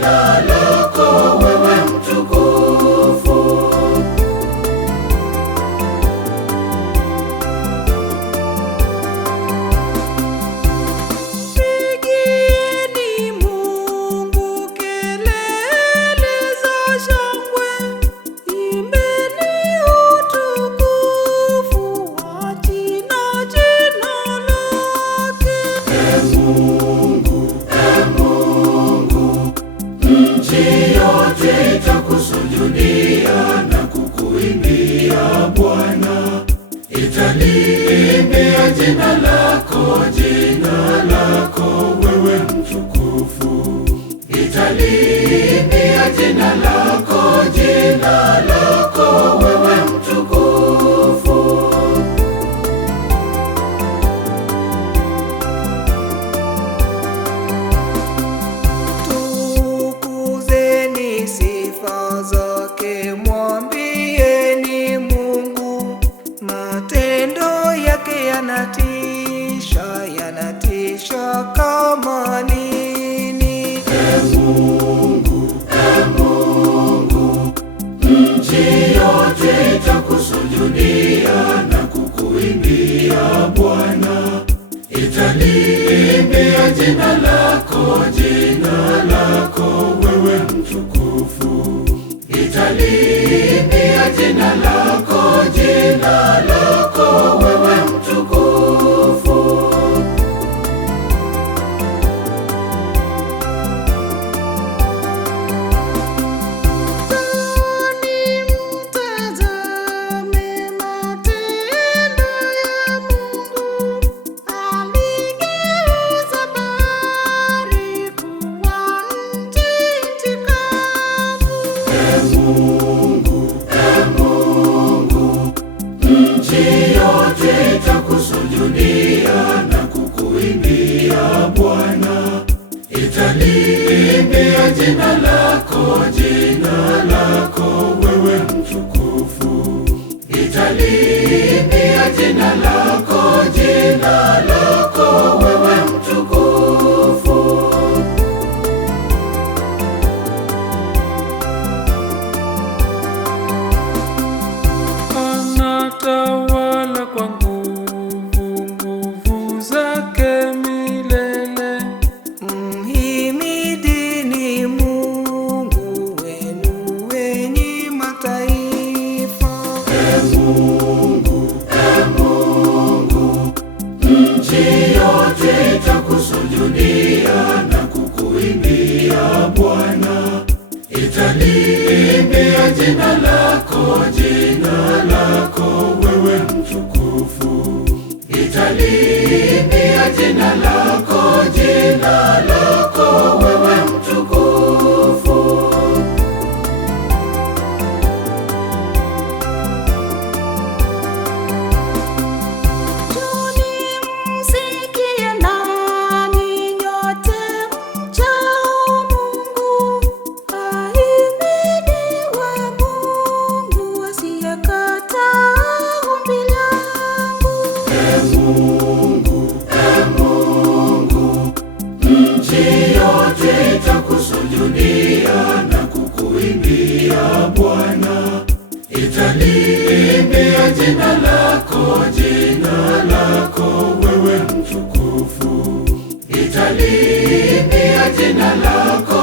jina lako wewe mtukufu. Pigieni Mungu kelele za shangwe, imbeni utukufu wa jina lake. Nchi yote itakusujudia na kukuimbia Bwana, italiimbia jina lako wewe mtukufu, italiimbia jina lako wewe mtukufu. Tukuzeni sifa zake, mwambieni Mungu, matendo yake yanatisha, yanatisha kama nini. Mungu, nchi yote itakusujudia na kukuimbia Bwana, italiimbia jina lako wewe mtukufu, italiimbia jina lako wewe mtukufu. Mtazame matendo ya Mungu, aligeuza bahari kuwa nchi kavu. Mungu, nchi yote itakusujudia na kukuimbia Bwana, italiimbia jina lako wewe mtukufu, italiimbia jina lako wewe mtukufu. Anatawala kwa nguvu zake milele. Mhimidini Mungu wenu wenyi mataifa. Mungu, nchi yote itakusujudia na kukuimbia Bwana, italiimbia jina lako wewe mtukufu, italiimbia jina lako wewe mtukufu. Msikie nanyi nyote mchao Mungu, ahimidiwe Mungu asiyekataa ombi langu. Mungu, nchi yote itakusujudia na kukuimbia Bwana, italiimbia jina lako wewe mtukufu, italiimbia jina lako